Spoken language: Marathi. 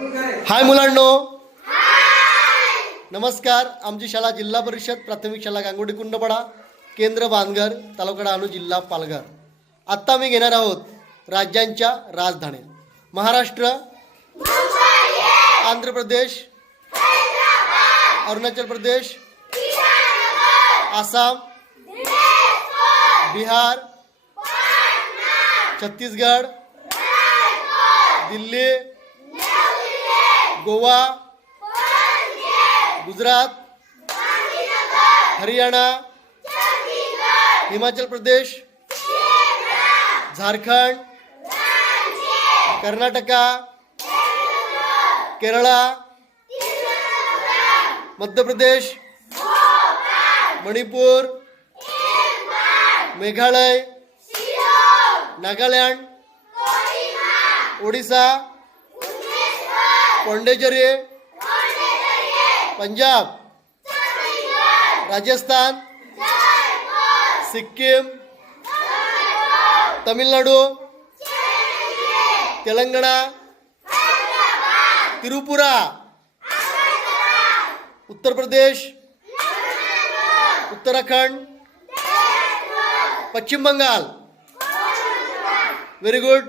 हाय मुलांनो. नमस्कार. आमची शाळा जिल्हा परिषद प्राथमिक शाळा गांगोडी कुंडपडा केंद्र बांधघर तालुका डहाणू जिल्हा पालघर. आत्ता मी घेणार आहोत राज्यांच्या राजधान्या महाराष्ट्र आंध्र प्रदेश अरुणाचल प्रदेश आसाम बिहार छत्तीसगड दिल्ली गोवा गुजरात हरियाणा हिमाचल प्रदेश झारखंड कर्नाटका केरळा मध्य प्रदेश मणिपूर मेघालय नागालँड ओडिसा पोंडेचेरी पंजाब। राजस्थान। सिक्किम। तमिलनाडु। तेलंगणा त्रिपुरा। उत्तर प्रदेश। उत्तराखंड। पश्चिम बंगाल। Very good.